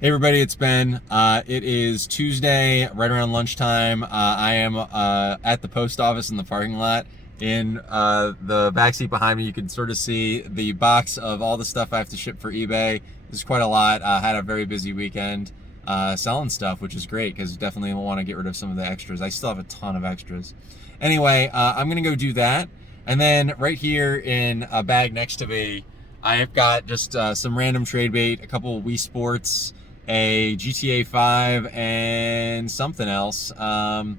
Hey everybody, it's Ben. It is Tuesday, right around lunchtime. I am at the post office in the parking lot. In the backseat behind me, you can sort of see the box of all the stuff I have to ship for eBay. This is quite a lot. Had a very busy weekend selling stuff, which is great because definitely want to get rid of some of the extras. I still have a ton of extras. Anyway, I'm gonna go do that. And then right here in a bag next to me, I've got just some random trade bait, a couple of Wii Sports, a GTA 5, and something else. I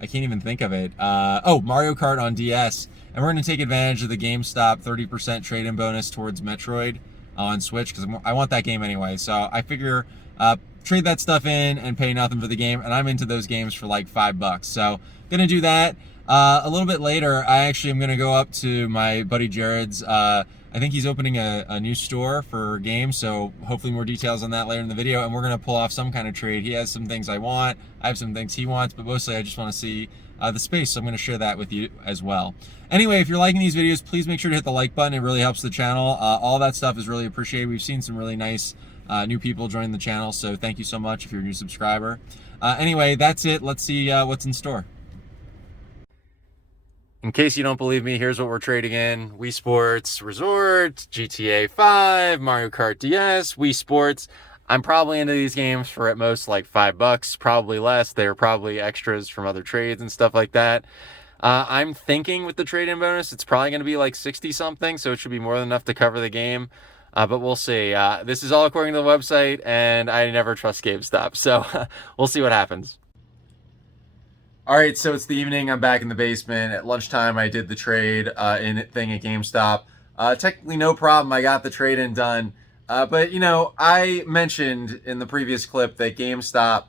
can't even think of it. Oh, Mario Kart on DS. And we're going to take advantage of the GameStop 30% trade-in bonus towards Metroid on Switch, because I want that game anyway. So I figure trade that stuff in and pay nothing for the game, and I'm into those games for like $5. So going to do that. A little bit later, I actually am going to go up to my buddy Jared's. I think he's opening a new store for games, so hopefully more details on that later in the video, and we're going to pull off some kind of trade. He has some things I want, I have some things he wants, but mostly I just want to see the space, so I'm going to share that with you as well. Anyway, if you're liking these videos, please make sure to hit the like button. It really helps the channel. All that stuff is really appreciated. We've seen some really nice new people join the channel, so thank you so much if you're a new subscriber. Anyway, that's it. Let's see what's in store. In case you don't believe me, here's what we're trading in. Wii Sports Resort, GTA 5, Mario Kart DS, Wii Sports. I'm probably into these games for at most like $5, probably less. They're probably extras from other trades and stuff like that. I'm thinking with the trade-in bonus, it's probably going to be like 60 something, so it should be more than enough to cover the game. But we'll see. This is all according to the website, and I never trust GameStop, so we'll see what happens. All right, so it's the evening. I'm back in the basement. At lunchtime, I did the trade thing at GameStop. Technically, no problem. I got the trade-in done. But, you know, I mentioned in the previous clip that GameStop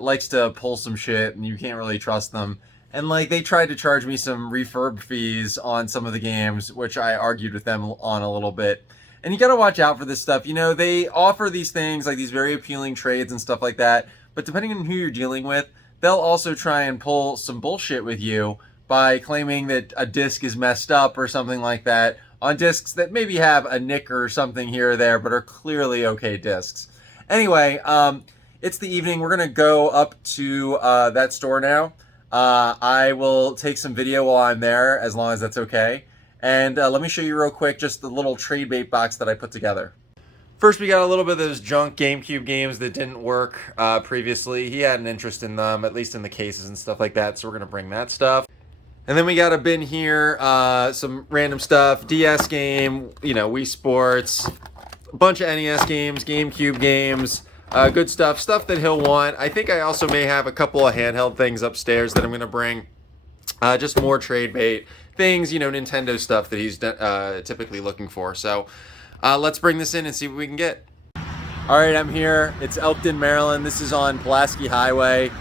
likes to pull some shit, and you can't really trust them. And, like, they tried to charge me some refurb fees on some of the games, which I argued with them on a little bit. And you got to watch out for this stuff. You know, they offer these things, like these very appealing trades and stuff like that. But depending on who you're dealing with, they'll also try and pull some bullshit with you by claiming that a disc is messed up or something like that on discs that maybe have a nick or something here or there, but are clearly okay discs. Anyway, it's the evening. We're going to go up to that store now. I will take some video while I'm there, as long as that's okay. And let me show you real quick just the little trade bait box that I put together. First, we got a little bit of those junk GameCube games that didn't work previously. He had an interest in them, at least in the cases and stuff like that, so we're going to bring that stuff. And then we got a bin here, some random stuff, DS game, you know, Wii Sports, a bunch of NES games, GameCube games, good stuff that he'll want. I think I also may have a couple of handheld things upstairs that I'm going to bring. Just more trade bait things, you know, Nintendo stuff that he's typically looking for. So let's bring this in and see what we can get. All right, I'm here. It's Elkton, Maryland. This is on Pulaski Highway,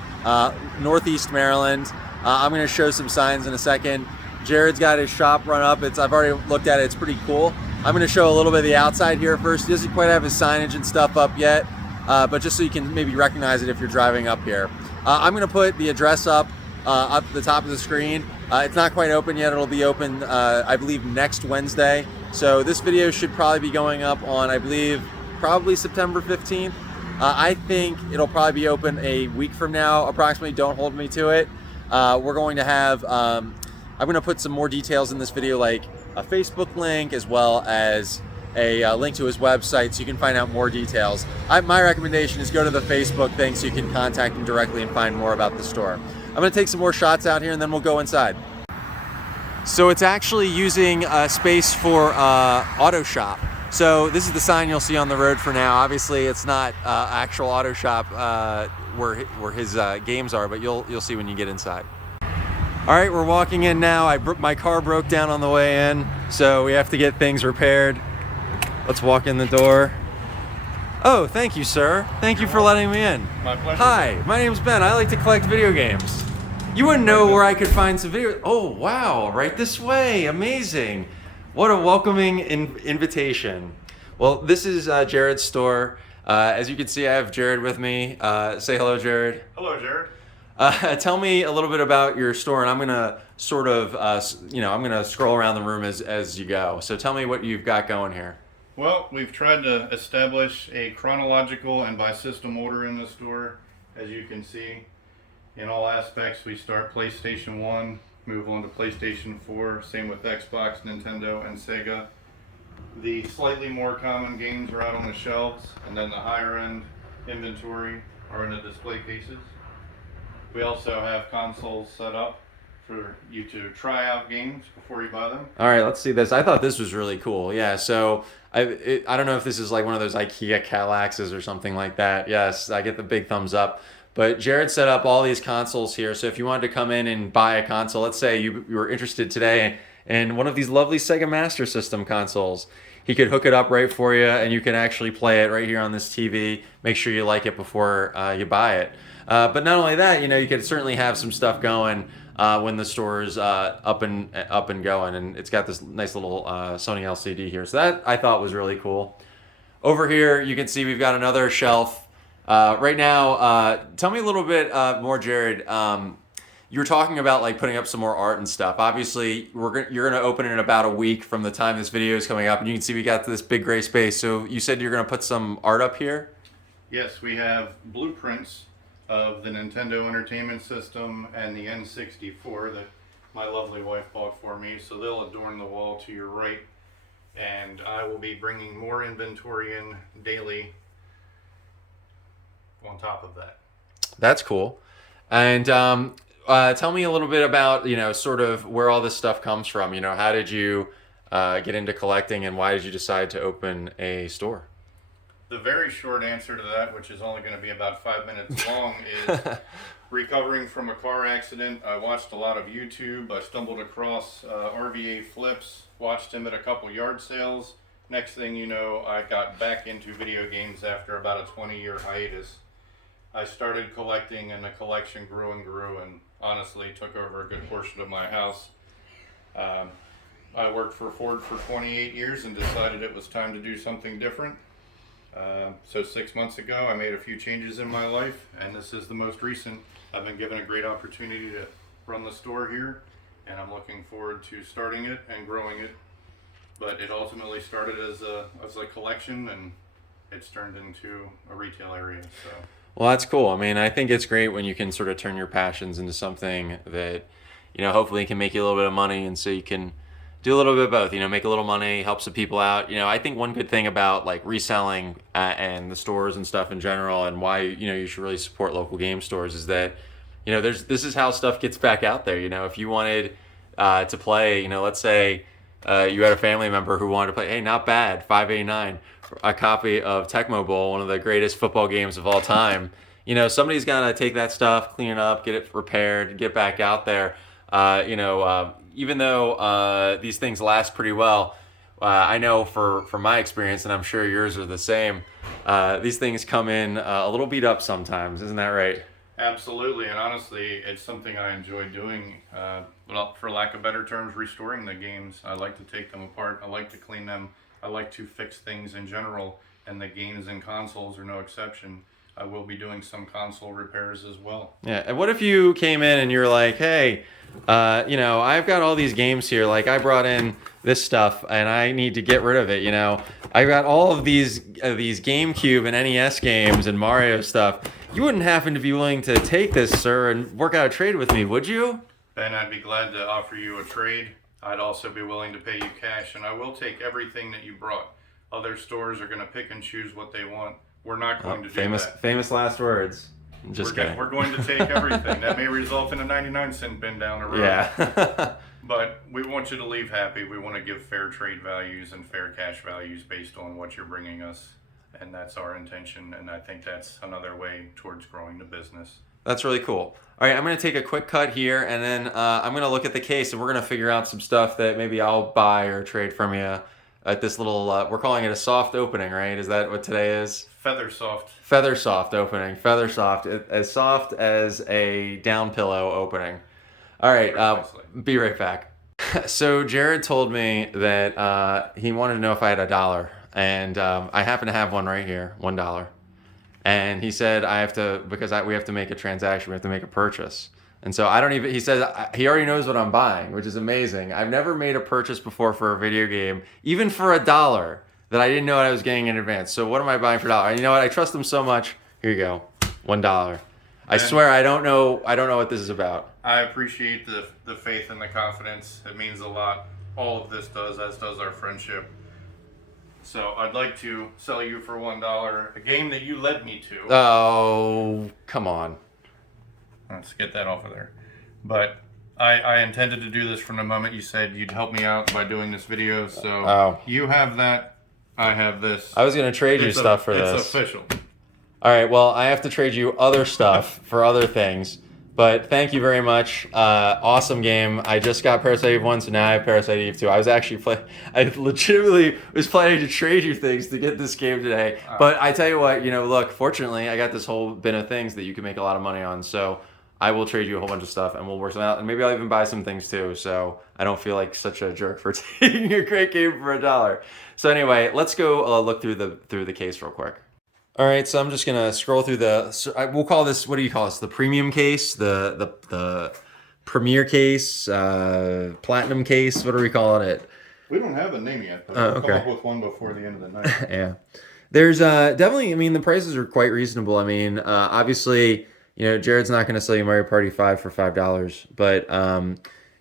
Northeast Maryland. I'm going to show some signs in a second. Jared's got his shop run up. I've already looked at it. It's pretty cool. I'm going to show a little bit of the outside here first. He doesn't quite have his signage and stuff up yet, but just so you can maybe recognize it if you're driving up here. I'm going to put the address up at the top of the screen. It's not quite open yet. It'll be open, I believe, next Wednesday. So this video should probably be going up on, I believe, probably September 15th. I think it'll probably be open a week from now, approximately. Don't hold me to it. We're going to have, I'm going to put some more details in this video, like a Facebook link, as well as a link to his website, so you can find out more details. My recommendation is go to the Facebook thing so you can contact him directly and find more about the store. I'm going to take some more shots out here and then we'll go inside. So it's actually using space for auto shop. So this is the sign you'll see on the road for now. Obviously, it's not actual auto shop where his games are, but you'll see when you get inside. All right, we're walking in now. My car broke down on the way in, so we have to get things repaired. Let's walk in the door. Oh, thank you, sir. Thank you for letting me in. My pleasure. Hi, my name's Ben. I like to collect video games. You wouldn't know where I could find some video. Oh, wow, right this way. Amazing. What a welcoming invitation. Well, this is Jared's store. As you can see, I have Jared with me. Say hello, Jared. Hello, Jared. Tell me a little bit about your store, and I'm gonna sort of, I'm gonna scroll around the room as you go. So tell me what you've got going here. Well, we've tried to establish a chronological and by system order in the store. As you can see, in all aspects, we start PlayStation 1, move on to PlayStation 4, same with Xbox, Nintendo, and Sega. The slightly more common games are out on the shelves, and then the higher end inventory are in the display cases. We also have consoles set up for you to try out games before you buy them. All right, let's see this. I thought this was really cool. Yeah, so I don't know if this is like one of those IKEA Kallaxes or something like that. Yes, I get the big thumbs up. But Jared set up all these consoles here. So if you wanted to come in and buy a console, let's say you were interested today in one of these lovely Sega Master System consoles, he could hook it up right for you, and you can actually play it right here on this TV. Make sure you like it before you buy it. But not only that, you could certainly have some stuff going when the store is up and going, and it's got this nice little Sony LCD here. So that I thought was really cool. Over here, you can see we've got another shelf. Right now, tell me a little bit more, Jared. You were talking about like putting up some more art and stuff. Obviously, you're gonna open it in about a week from the time this video is coming up, and you can see we got this big gray space. So you said you're gonna put some art up here. Yes, we have blueprints of the Nintendo Entertainment System and the N64 that my lovely wife bought for me. So they'll adorn the wall to your right. And I will be bringing more inventory in daily on top of that. That's cool. And tell me a little bit about, sort of where all this stuff comes from. How did you get into collecting, and why did you decide to open a store? The very short answer to that, which is only going to be about 5 minutes long, is recovering from a car accident. I watched a lot of YouTube. I stumbled across RVA Flips, watched him at a couple yard sales. Next thing you know, I got back into video games after about a 20-year hiatus. I started collecting, and the collection grew and honestly took over a good portion of my house. I worked for Ford for 28 years and decided it was time to do something different. So 6 months ago, I made a few changes in my life, and this is the most recent. I've been given a great opportunity to run the store here, and I'm looking forward to starting it and growing it. But it ultimately started as a collection, and it's turned into a retail area. So. Well, that's cool. I mean, I think it's great when you can sort of turn your passions into something that, hopefully can make you a little bit of money, and so you can do a little bit of both, make a little money, help some people out. I think one good thing about like reselling and the stores and stuff in general, and why, you should really support local game stores, is that, this is how stuff gets back out there. If you wanted to play, let's say you had a family member who wanted to play, hey, not bad, 589, a copy of Tecmo Bowl, one of the greatest football games of all time. Somebody's got to take that stuff, clean it up, get it repaired, get back out there. Even though these things last pretty well, I know from my experience, and I'm sure yours are the same, these things come in a little beat up sometimes. Isn't that right? Absolutely, and honestly, it's something I enjoy doing. Well, for lack of better terms, restoring the games. I like to take them apart. I like to clean them. I like to fix things in general, and the games and consoles are no exception. I will be doing some console repairs as well. Yeah, and what if you came in and you're like, hey, I've got all these games here. Like, I brought in this stuff, and I need to get rid of it. I've got all of these GameCube and NES games and Mario stuff. You wouldn't happen to be willing to take this, sir, and work out a trade with me, would you? Ben, I'd be glad to offer you a trade. I'd also be willing to pay you cash, and I will take everything that you brought. Other stores are going to pick and choose what they want. We're not going to do that. Famous last words. We're going to take everything. That may result in a 99-cent bin down the road. Yeah. But we want you to leave happy. We want to give fair trade values and fair cash values based on what you're bringing us. And that's our intention. And I think that's another way towards growing the business. That's really cool. All right, I'm going to take a quick cut here, and then I'm going to look at the case, and we're going to figure out some stuff that maybe I'll buy or trade from you at this little, we're calling it a soft opening, right? Is that what today is? Feather soft. Feather soft opening. Feather soft. As soft as a down pillow opening. All right, be right back. So Jared told me that he wanted to know if I had $1, and I happen to have one right here, $1. And he said we have to make a transaction, we have to make a purchase. And so he says he already knows what I'm buying, which is amazing. I've never made a purchase before for a video game, even for $1. that I didn't know what I was getting in advance. So what am I buying for $1? You know what? I trust them so much. Here you go, $1. I swear I don't know. I don't know what this is about. I appreciate the faith and the confidence. It means a lot. All of this does, as does our friendship. So I'd like to sell you for $1 a game that you led me to. Oh, come on. Let's get that off of there. But I intended to do this from the moment you said you'd help me out by doing this video. So you have that. I have this. I was gonna trade you stuff for this. It's official. All right. Well, I have to trade you other stuff for other things. But thank you very much. Awesome game. I just got Parasite Eve 1, so now I have Parasite Eve 2. I was actually I legitimately was planning to trade you things to get this game today. But I tell you what, look, fortunately, I got this whole bin of things that you can make a lot of money on. So I will trade you a whole bunch of stuff and we'll work something out. And maybe I'll even buy some things too. So I don't feel like such a jerk for taking a great game for $1. So anyway, let's go look through the case real quick. All right, so I'm just gonna scroll through we'll call this, what do you call this? The premium case, the premier case, platinum case. What are we calling it? We don't have a name yet, but we'll come up with one before the end of the night. Yeah, there's definitely. I mean, the prices are quite reasonable. I mean, obviously, Jared's not gonna sell you Mario Party 5 for $5, but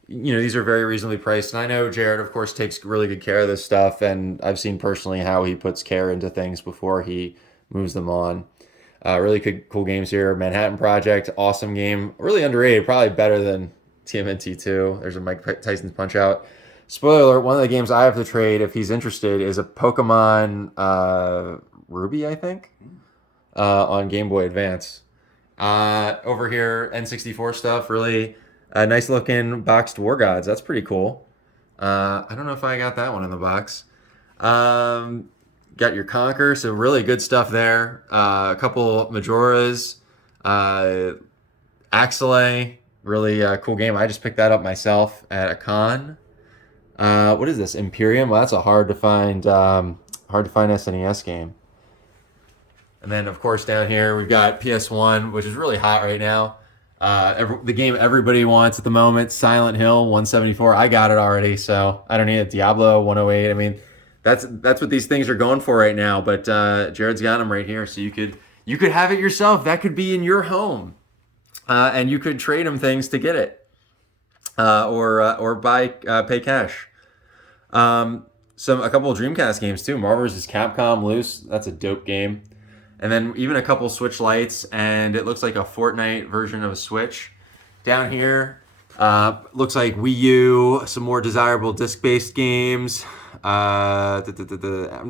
these are very reasonably priced. And I know Jared, of course, takes really good care of this stuff, and I've seen personally how he puts care into things before he moves them on. Really good, cool games here. Manhattan Project, awesome game. Really underrated, probably better than TMNT 2. There's a Mike Tyson's Punch Out. Spoiler alert, one of the games I have to trade, if he's interested, is a Pokemon Ruby, I think, on Game Boy Advance. Over here, N64 stuff, really nice looking boxed War Gods. That's pretty cool. I don't know if I got that one in the box. Got your Conquer, so really good stuff there. A couple Majoras, Axelay, really cool game. I just picked that up myself at a con. What is this? Imperium? Well, that's a hard to find SNES game. And then of course down here we've got PS1, which is really hot right now. The game everybody wants at the moment, Silent Hill 174. I got it already, so I don't need it. Diablo 108. I mean, that's what these things are going for right now. But Jared's got them right here, so you could have it yourself. That could be in your home, and you could trade them things to get it, or pay cash. A couple of Dreamcast games too. Marvel vs. Capcom Loose. That's a dope game. And then even a couple Switch Lites, and it looks like a Fortnite version of a Switch. Down here, looks like Wii U, some more desirable disc-based games. I'm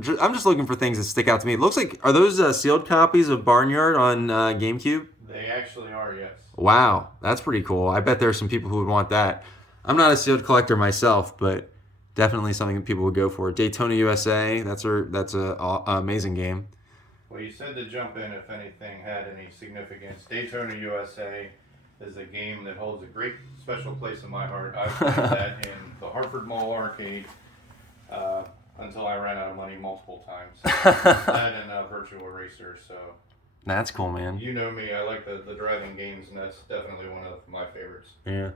just looking for things that stick out to me. It looks like, are those sealed copies of Barnyard on GameCube? They actually are, yes. Wow, that's pretty cool. I bet there are some people who would want that. I'm not a sealed collector myself, but definitely something that people would go for. Daytona USA, that's a amazing game. Well, you said to jump in if anything had any significance. Daytona USA is a game that holds a great special place in my heart. I played that in the Hartford Mall arcade until I ran out of money multiple times. That and Virtual Racer, so. That's cool, man. You know me, I like the driving games, and that's definitely one of my favorites. Yeah.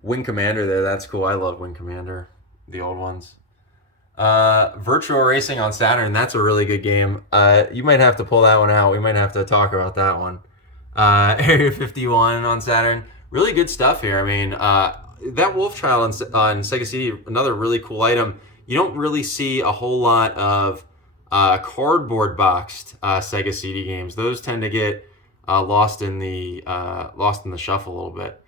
Wing Commander there, that's cool. I love Wing Commander, the old ones. Virtual Racing on Saturn, that's a really good game. You might have to pull that one out. We might have to talk about that one. Area 51 on Saturn, really good stuff here. I mean, that Wolf Child on Sega CD, another really cool item. You don't really see a whole lot of cardboard boxed Sega CD games. Those tend to get lost in the shuffle a little bit.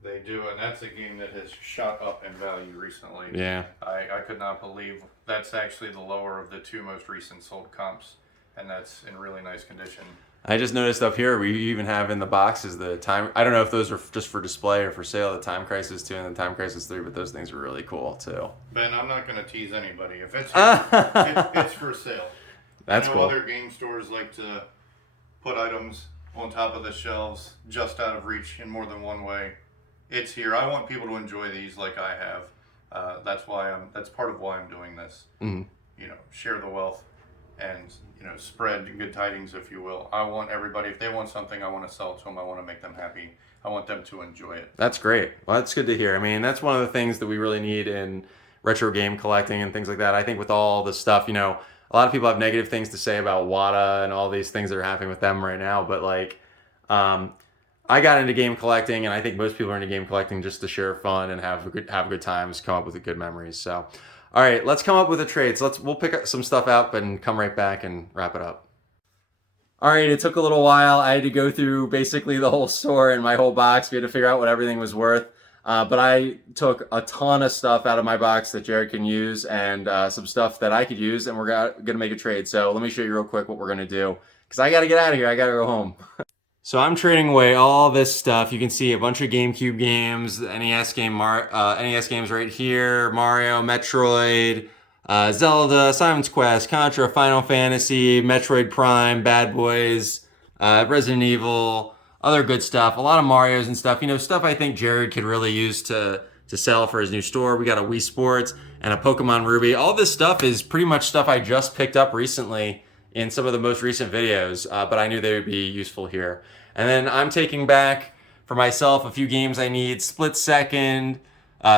They do, and that's a game that has shot up in value recently. Yeah. I could not believe that's actually the lower of the two most recent sold comps, and that's in really nice condition. I just noticed up here we even have in the boxes the time. I don't know if those are just for display or for sale. The Time Crisis 2 and the Time Crisis 3, but those things are really cool too. Ben, I'm not going to tease anybody. If it's it's for sale. That's cool. Other game stores like to put items on top of the shelves, just out of reach in more than one way. It's here. I want people to enjoy these like I have. That's part of why I'm doing this. Mm-hmm. Share the wealth and, spread good tidings, if you will. I want everybody, if they want something, I want to sell it to them. I want to make them happy. I want them to enjoy it. That's great. Well, that's good to hear. I mean, that's one of the things that we really need in retro game collecting and things like that. I think with all the stuff, you know, a lot of people have negative things to say about WATA and all these things that are happening with them right now, but like, I got into game collecting, and I think most people are into game collecting just to share fun and have good times, come up with good memories. So, all right, let's come up with a trade. So we'll pick up some stuff up and come right back and wrap it up. All right, it took a little while. I had to go through basically the whole store and my whole box. We had to figure out what everything was worth. But I took a ton of stuff out of my box that Jared can use, and some stuff that I could use, and we're gonna make a trade. So let me show you real quick what we're gonna do, because I gotta get out of here. I gotta go home. So I'm trading away all this stuff. You can see a bunch of GameCube games, NES games right here, Mario, Metroid, Zelda, Simon's Quest, Contra, Final Fantasy, Metroid Prime, Bad Boys, Resident Evil, other good stuff. A lot of Marios and stuff. You know, stuff I think Jared could really use to sell for his new store. We got a Wii Sports and a Pokemon Ruby. All this stuff is pretty much stuff I just picked up recently in some of the most recent videos, but I knew they would be useful here. And then I'm taking back for myself a few games I need: Split Second,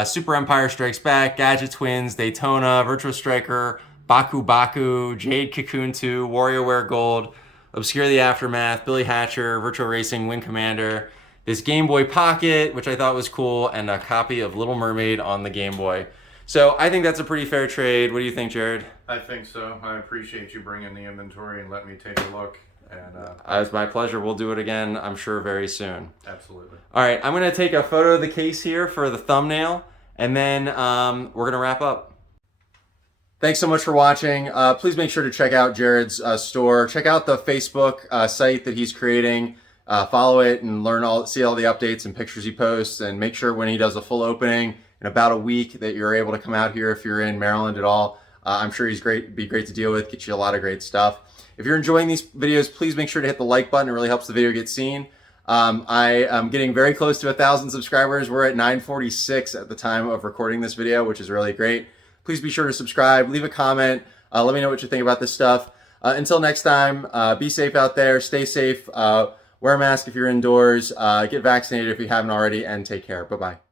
Super Empire Strikes Back, Gadget Twins, Daytona, Virtua Striker, Baku Baku, Jade Cocoon 2, WarioWare Gold, Obscure the Aftermath, Billy Hatcher, Virtual Racing, Wing Commander, this Game Boy Pocket, which I thought was cool, and a copy of Little Mermaid on the Game Boy. So I think that's a pretty fair trade. What do you think, Jared? I think so. I appreciate you bringing the inventory and let me take a look. And it's my pleasure. We'll do it again, I'm sure, very soon. Absolutely. All right, I'm going to take a photo of the case here for the thumbnail, and then we're going to wrap up. Thanks so much for watching. Please make sure to check out Jared's store. Check out the Facebook site that he's creating. Follow it and see all the updates and pictures he posts, and make sure when he does a full opening in about a week that you're able to come out here if you're in Maryland at all. I'm sure he's be great to deal with, get you a lot of great stuff. If you're enjoying these videos, please make sure to hit the like button. It really helps the video get seen. I am getting very close to 1,000 subscribers. We're at 946 at the time of recording this video, which is really great. Please be sure to subscribe, leave a comment, let me know what you think about this stuff. Until next time, be safe out there, stay safe, wear a mask if you're indoors, get vaccinated if you haven't already, and take care. Bye-bye.